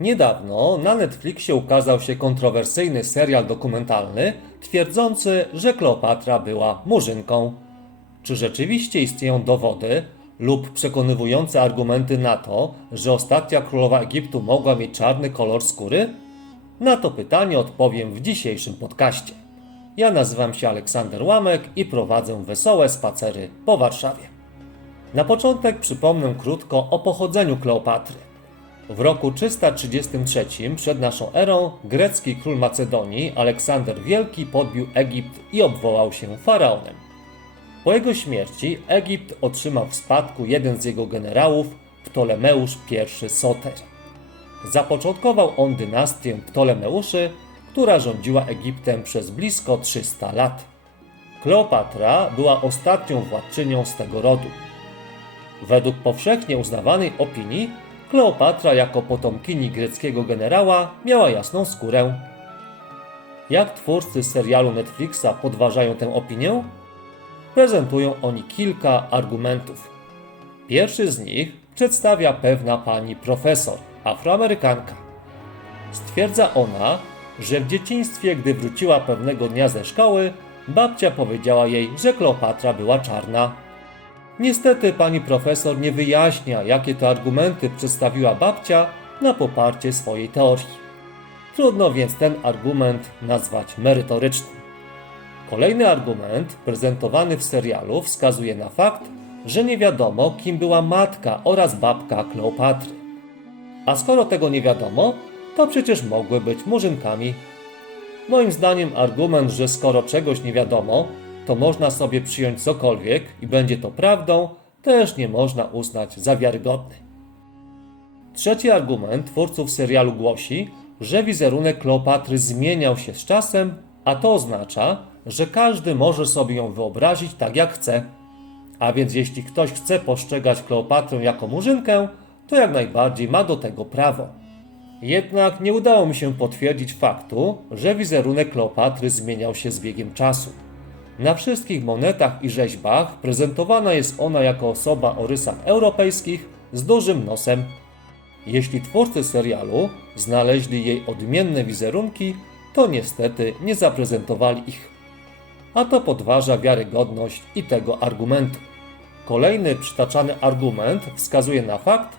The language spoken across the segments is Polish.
Niedawno na Netflixie ukazał się kontrowersyjny serial dokumentalny twierdzący, że Kleopatra była murzynką. Czy rzeczywiście istnieją dowody lub przekonywujące argumenty na to, że ostatnia królowa Egiptu mogła mieć czarny kolor skóry? Na to pytanie odpowiem w dzisiejszym podcaście. Ja nazywam się Aleksander Łamek i prowadzę wesołe spacery po Warszawie. Na początek przypomnę krótko o pochodzeniu Kleopatry. W roku 333 przed naszą erą grecki król Macedonii Aleksander Wielki podbił Egipt i obwołał się faraonem. Po jego śmierci Egipt otrzymał w spadku jeden z jego generałów, Ptolemeusz I Soter. Zapoczątkował on dynastię Ptolemeuszy, która rządziła Egiptem przez blisko 300 lat. Kleopatra była ostatnią władczynią z tego rodu. Według powszechnie uznawanej opinii, Kleopatra jako potomkini greckiego generała miała jasną skórę. Jak twórcy serialu Netflixa podważają tę opinię? Prezentują oni kilka argumentów. Pierwszy z nich przedstawia pewna pani profesor, afroamerykanka. Stwierdza ona, że w dzieciństwie, gdy wróciła pewnego dnia ze szkoły, babcia powiedziała jej, że Kleopatra była czarna. Niestety pani profesor nie wyjaśnia, jakie to argumenty przedstawiła babcia na poparcie swojej teorii. Trudno więc ten argument nazwać merytorycznym. Kolejny argument, prezentowany w serialu, wskazuje na fakt, że nie wiadomo, kim była matka oraz babka Kleopatry. A skoro tego nie wiadomo, to przecież mogły być murzynkami. Moim zdaniem argument, że skoro czegoś nie wiadomo, to można sobie przyjąć cokolwiek i będzie to prawdą, też nie można uznać za wiarygodny. Trzeci argument twórców serialu głosi, że wizerunek Kleopatry zmieniał się z czasem, a to oznacza, że każdy może sobie ją wyobrazić tak jak chce. A więc jeśli ktoś chce postrzegać Kleopatrę jako murzynkę, to jak najbardziej ma do tego prawo. Jednak nie udało mi się potwierdzić faktu, że wizerunek Kleopatry zmieniał się z biegiem czasu. Na wszystkich monetach i rzeźbach prezentowana jest ona jako osoba o rysach europejskich z dużym nosem. Jeśli twórcy serialu znaleźli jej odmienne wizerunki, to niestety nie zaprezentowali ich. A to podważa wiarygodność i tego argumentu. Kolejny przytaczany argument wskazuje na fakt,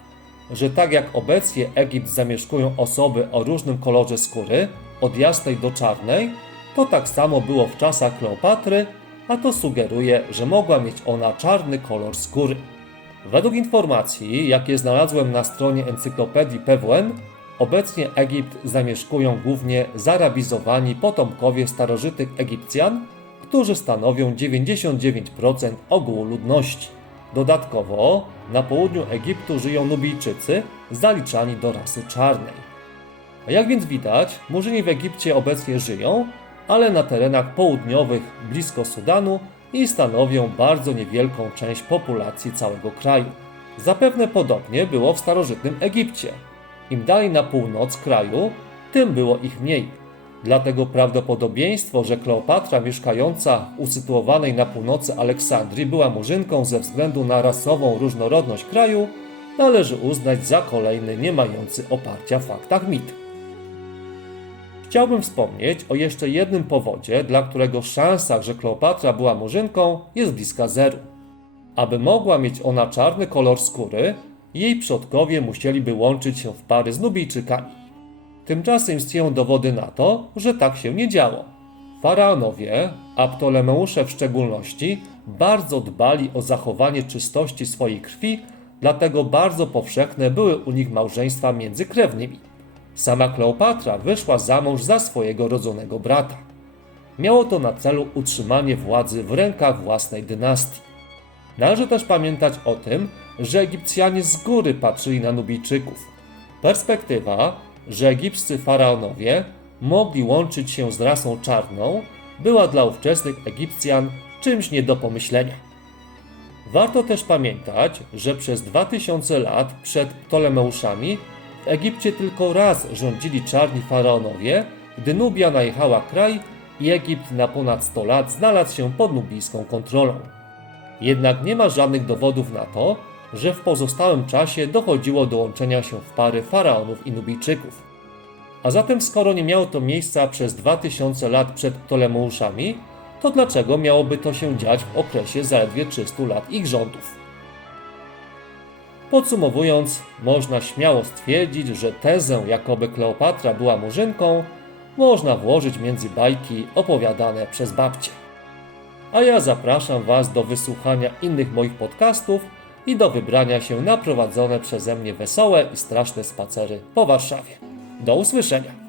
że tak jak obecnie Egipt zamieszkują osoby o różnym kolorze skóry, od jasnej do czarnej, to tak samo było w czasach Kleopatry, a to sugeruje, że mogła mieć ona czarny kolor skóry. Według informacji, jakie znalazłem na stronie encyklopedii PWN, obecnie Egipt zamieszkują głównie zarabizowani potomkowie starożytnych Egipcjan, którzy stanowią 99% ogółu ludności. Dodatkowo na południu Egiptu żyją Nubijczycy, zaliczani do rasy czarnej. A jak więc widać, Murzyni w Egipcie obecnie żyją, ale na terenach południowych blisko Sudanu i stanowią bardzo niewielką część populacji całego kraju. Zapewne podobnie było w starożytnym Egipcie. Im dalej na północ kraju, tym było ich mniej. Dlatego prawdopodobieństwo, że Kleopatra mieszkająca usytuowanej na północy Aleksandrii była murzynką ze względu na rasową różnorodność kraju, należy uznać za kolejny nie mający oparcia w faktach mit. Chciałbym wspomnieć o jeszcze jednym powodzie, dla którego szansa, że Kleopatra była murzynką, jest bliska zeru. Aby mogła mieć ona czarny kolor skóry, jej przodkowie musieliby łączyć się w pary z Nubijczykami. Tymczasem istnieją dowody na to, że tak się nie działo. Faraonowie, a Ptolemeusze w szczególności, bardzo dbali o zachowanie czystości swojej krwi, dlatego bardzo powszechne były u nich małżeństwa między krewnymi. Sama Kleopatra wyszła za mąż za swojego rodzonego brata. Miało to na celu utrzymanie władzy w rękach własnej dynastii. Należy też pamiętać o tym, że Egipcjanie z góry patrzyli na Nubijczyków. Perspektywa, że egipscy faraonowie mogli łączyć się z rasą czarną, była dla ówczesnych Egipcjan czymś nie do pomyślenia. Warto też pamiętać, że przez 2000 lat przed Ptolemeuszami w Egipcie tylko raz rządzili czarni faraonowie, gdy Nubia najechała kraj i Egipt na ponad 100 lat znalazł się pod nubijską kontrolą. Jednak nie ma żadnych dowodów na to, że w pozostałym czasie dochodziło do łączenia się w pary faraonów i Nubijczyków. A zatem, skoro nie miało to miejsca przez 2000 lat przed Ptolemeuszami, to dlaczego miałoby to się dziać w okresie zaledwie 300 lat ich rządów? Podsumowując, można śmiało stwierdzić, że tezę, jakoby Kleopatra była murzynką, można włożyć między bajki opowiadane przez babcie. A ja zapraszam Was do wysłuchania innych moich podcastów i do wybrania się na prowadzone przeze mnie wesołe i straszne spacery po Warszawie. Do usłyszenia!